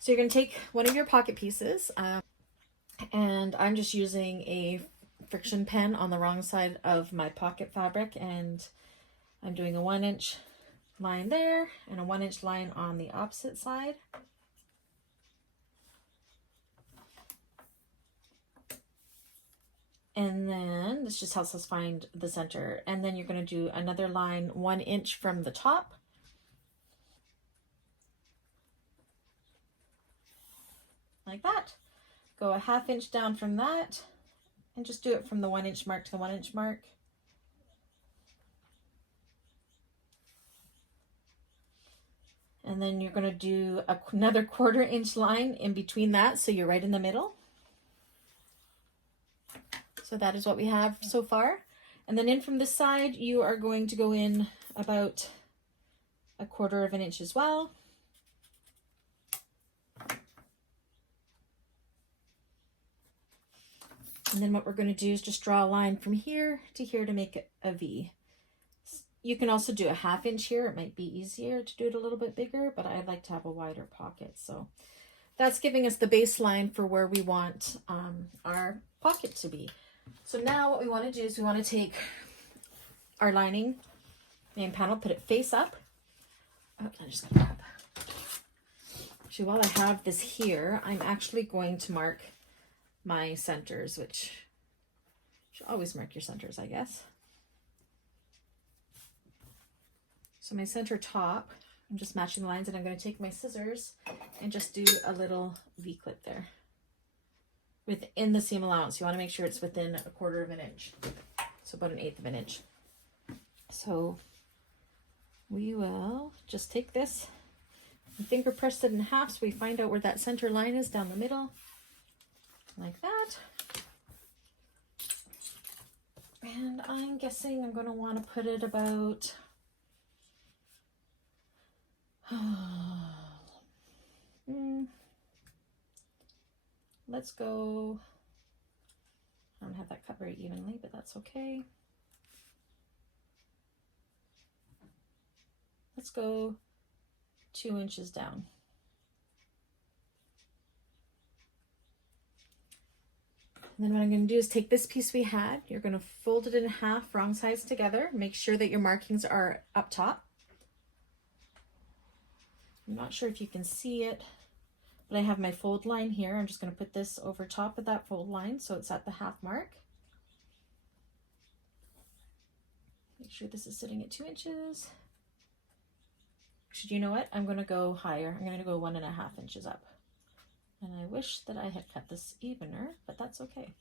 So you're going to take one of your pocket pieces, and I'm just using a friction pen on the wrong side of my pocket fabric, and I'm doing a 1-inch line there and a 1-inch line on the opposite side. And then this just helps us find the center. And then you're going to do another line 1 inch from the top. Like that. Go a 1/2 inch down from that and just do it from the 1 inch mark to the 1 inch mark. And then you're going to do another 1/4 inch line in between that, so you're right in the middle. So that is what we have so far. And then in from this side, you are going to go in about a 1/4 inch as well. And then what we're going to do is just draw a line from here to make it a V. You can also do a 1/2 inch here. It might be easier to do it a little bit bigger, but I like to have a wider pocket. So that's giving us the baseline for where we want our pocket to be. So now what we want to do is we want to take our lining main panel, put it face up. Oh, I just got to grab. Actually, while I have this here, I'm actually going to mark my centers, which you should always mark your centers, I guess. So my center top, I'm just matching the lines, and I'm going to take my scissors and just do a little V-clip there within the seam allowance. You want to make sure it's within a 1/4 inch, so about 1/8 inch. So we will just take this and finger press it in half so we find out where that center line is down the middle, like that. And I'm guessing I'm going to want to put it about let's go, I don't have that cut very evenly, but that's okay. Let's go 2 inches down. And then what I'm going to do is take this piece we had, you're going to fold it in half, wrong sides together. Make sure that your markings are up top. I'm not sure if you can see it, but I have my fold line here. I'm just going to put this over top of that fold line so it's at the 1/2 mark. Make sure this is sitting at 2 inches. Actually, you know what? I'm going to go higher. I'm going to go 1.5 inches up. And I wish that I had cut this evener, but that's okay.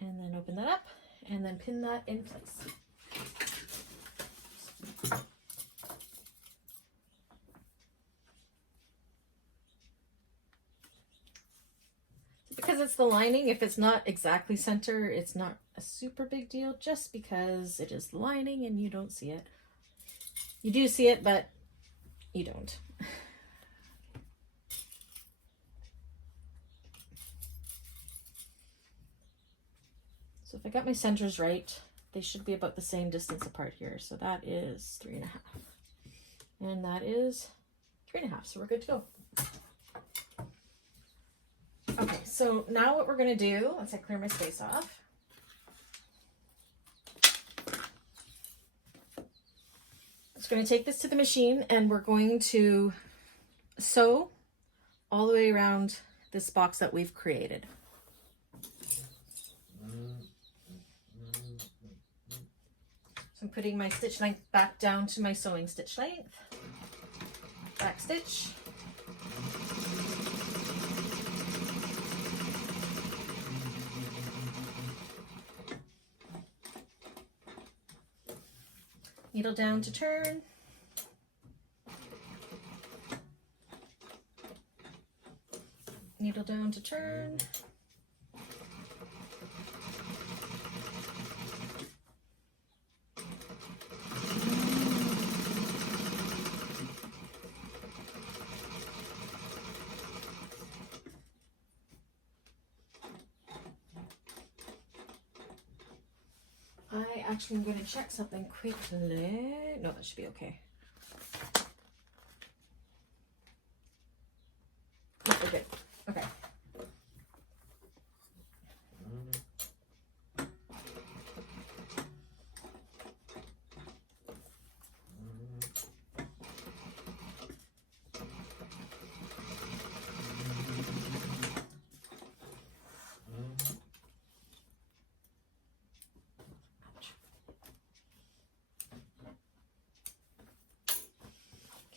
And then open that up and then pin that in place. Because it's the lining, if it's not exactly center, it's not a super big deal, just because it is the lining and you don't see it. You do see it, but you don't. So if I got my centers right, they should be about the same distance apart here. So that is 3.5. And that is 3.5. So we're good to go. Okay, so now what we're going to do, once I clear my space off, I'm just going to take this to the machine and we're going to sew all the way around this box that we've created. So I'm putting my stitch length back down to my sewing stitch length, back stitch, needle down to turn, needle down to turn, I actually am going to check something quickly. No, that should be okay. We're good. Okay.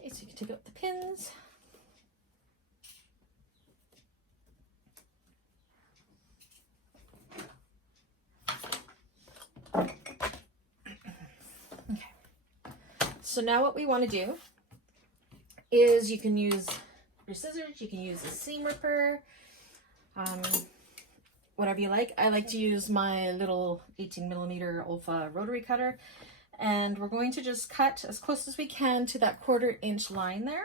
Okay, so you can take out the pins. So now what we want to do is you can use your scissors, you can use a seam ripper, whatever you like. I like to use my little 18mm Olfa rotary cutter, and we're going to just cut as close as we can to that 1/4 inch line there.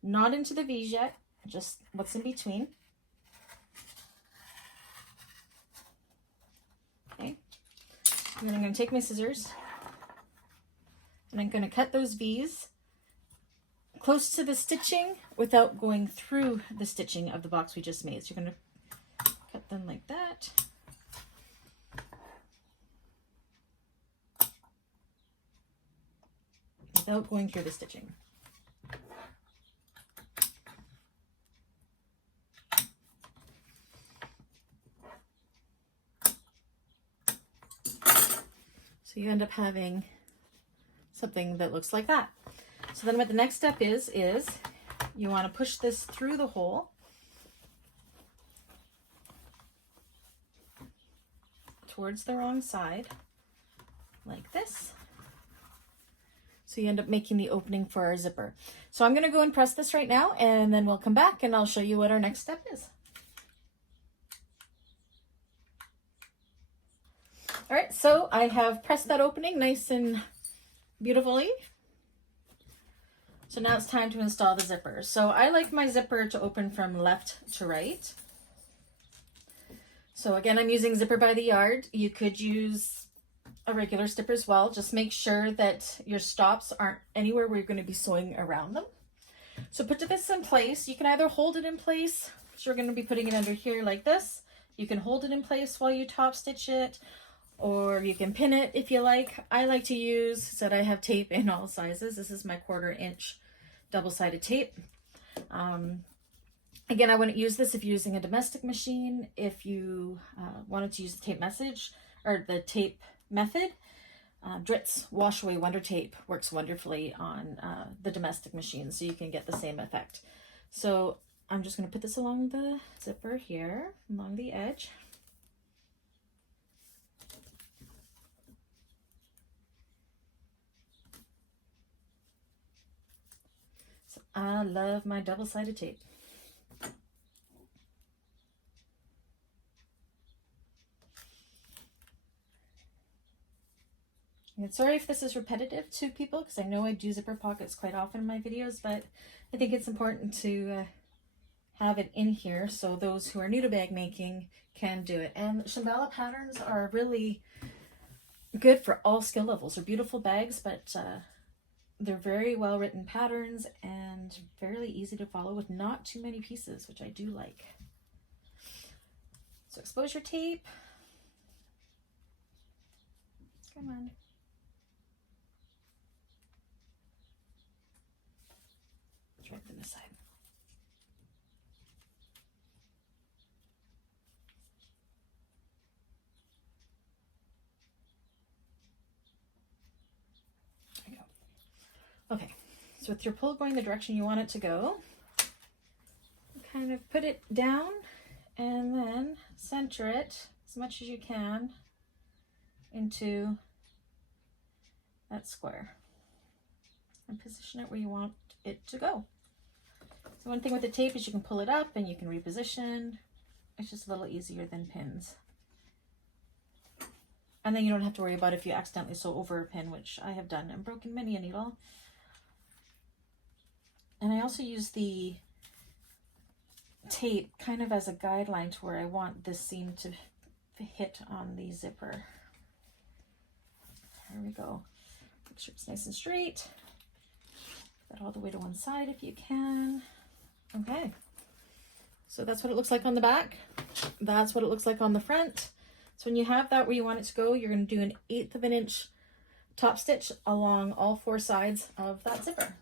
Not into the V's yet, just what's in between. Okay, and then I'm going to take my scissors and I'm going to cut those V's close to the stitching without going through the stitching of the box we just made. So you're going to cut them like that. Without going through the stitching. So you end up having something that looks like that. So then what the next step is you want to push this through the hole towards the wrong side, like this. So you end up making the opening for our zipper. So I'm going to go and press this right now, and then we'll come back and I'll show you what our next step is. All right, so I have pressed that opening nice and beautifully. So now it's time to install the zipper. So I like my zipper to open from left to right. So again, I'm using Zipper by the Yard. You could use a regular zipper as well. Just make sure that your stops aren't anywhere where you're going to be sewing around them. So put this in place. You can either hold it in place, so we're going to be putting it under here like this. You can hold it in place while you top stitch it, or you can pin it if you like. I like to use, that I have tape in all sizes. This is my 1/4 inch double-sided tape. Again, I wouldn't use this if you're using a domestic machine. If you wanted to use the tape message or the tape method, Dritz Wash Away Wonder Tape works wonderfully on the domestic machine, so you can get the same effect. So I'm just going to put this along the zipper here, along the edge. So I love my double-sided tape. And sorry if this is repetitive to people, because I know I do zipper pockets quite often in my videos, but I think it's important to have it in here so those who are new to bag making can do it. And Shambhala patterns are really good for all skill levels. They're beautiful bags, but they're very well written patterns and fairly easy to follow with not too many pieces, which I do like. So exposure tape. Come on. Right from this side. There you go. Okay, so with your pull going the direction you want it to go, kind of put it down and then center it as much as you can into that square and position it where you want it to go. So one thing with the tape is you can pull it up and you can reposition. It's just a little easier than pins. And then you don't have to worry about if you accidentally sew over a pin, which I have done and broken many a needle. And I also use the tape kind of as a guideline to where I want this seam to hit on the zipper. There we go. Make sure it's nice and straight. That all the way to one side if you can. Okay. So that's what it looks like on the back. That's what it looks like on the front. So when you have that where you want it to go, you're going to do an 1/8 of an inch top stitch along all 4 sides of that zipper.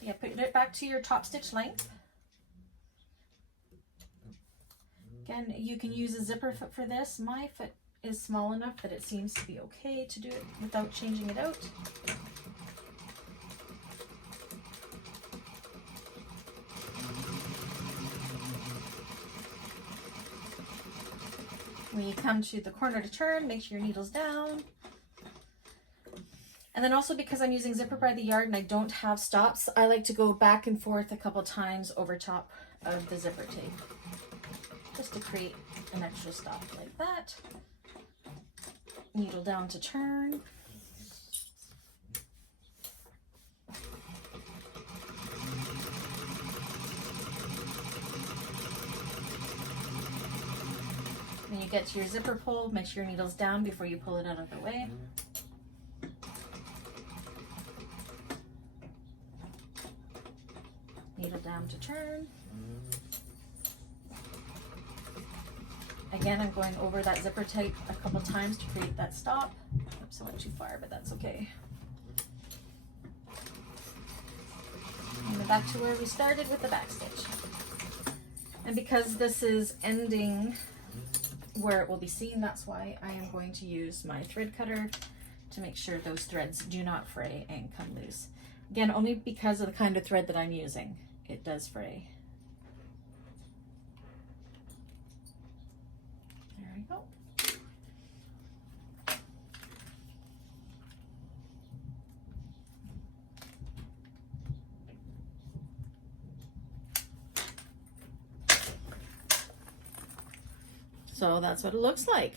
Yeah, put it back to your top stitch length. Again, you can use a zipper foot for this. My foot is small enough that it seems to be okay to do it without changing it out. When you come to the corner to turn, make sure your needle's down. And then also, because I'm using zipper by the yard and I don't have stops, I like to go back and forth a couple times over top of the zipper tape, just to create an extra stop like that. Needle down to turn. When you get to your zipper pull, make sure your needle's down before you pull it out of the way. Needle down to turn. Again, I'm going over that zipper tape a couple times to create that stop. Oops, I went too far, but that's okay. And we're back to where we started with the back stitch. And because this is ending where it will be seen, that's why I am going to use my thread cutter to make sure those threads do not fray and come loose. Again, only because of the kind of thread that I'm using, it does fray. There we go. So that's what it looks like.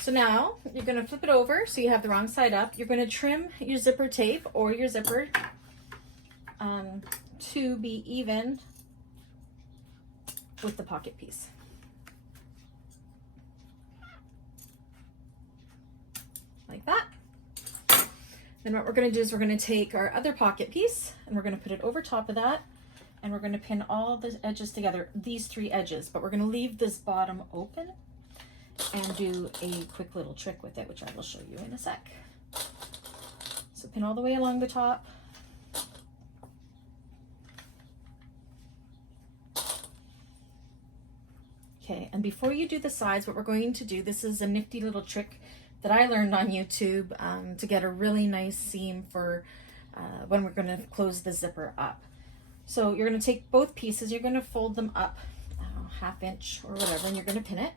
So now you're going to flip it over so you have the wrong side up. You're going to trim your zipper tape or your zipper to be even with the pocket piece. Like that. Then what we're going to do is we're going to take our other pocket piece and we're going to put it over top of that, and we're going to pin all the edges together, these 3 edges, but we're going to leave this bottom open and do a quick little trick with it, which I will show you in a sec. So pin all the way along the top. Okay, and before you do the sides, what we're going to do, this is a nifty little trick that I learned on YouTube to get a really nice seam for when we're going to close the zipper up. So you're going to take both pieces, you're going to fold them up 1/2 inch or whatever, and you're going to pin it.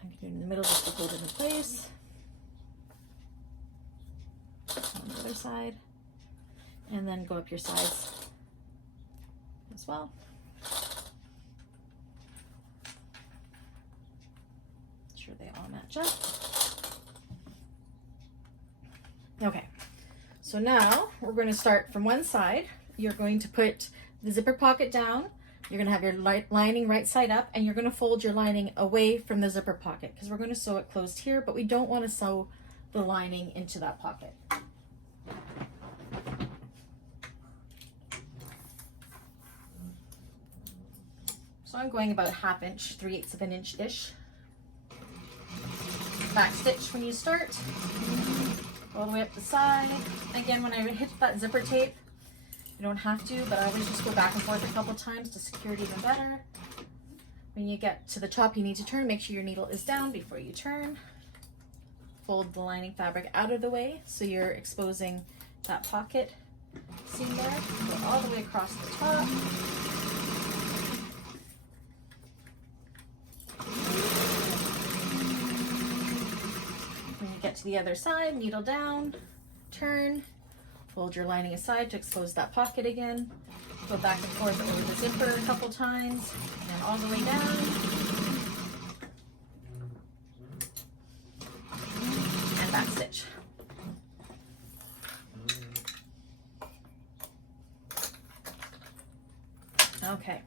I'm going to do it in the middle just to hold it in place. On the other side. And then go up your sides as well. Sure they all match up. Okay, so now we're going to start from one side. You're going to put the zipper pocket down. You're going to have your lining right side up, and you're going to fold your lining away from the zipper pocket because we're going to sew it closed here, but we don't want to sew the lining into that pocket. So I'm going about 1/2 inch, 3/8 of an inch-ish. Back stitch when you start, all the way up the side. Again, when I hit that zipper tape, you don't have to, but I always just go back and forth a couple times to secure it even better. When you get to the top, you need to turn. Make sure your needle is down before you turn. Fold the lining fabric out of the way so you're exposing that pocket seam there. Go all the way across the top. Get to the other side, needle down, turn, fold your lining aside to expose that pocket again, go back and forth over the zipper a couple times, and all the way down, and back stitch. Okay,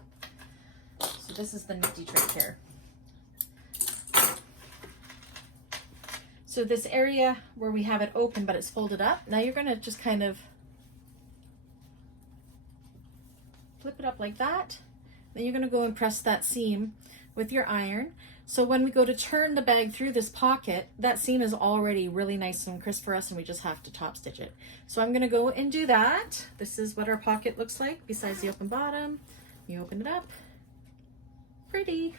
so this is the nifty trick here. So this area where we have it open but it's folded up, now you're going to just kind of flip it up like that. Then you're going to go and press that seam with your iron. So when we go to turn the bag through this pocket, that seam is already really nice and crisp for us, and we just have to top stitch it. So I'm going to go and do that. This is what our pocket looks like besides the open bottom. You open it up. Pretty.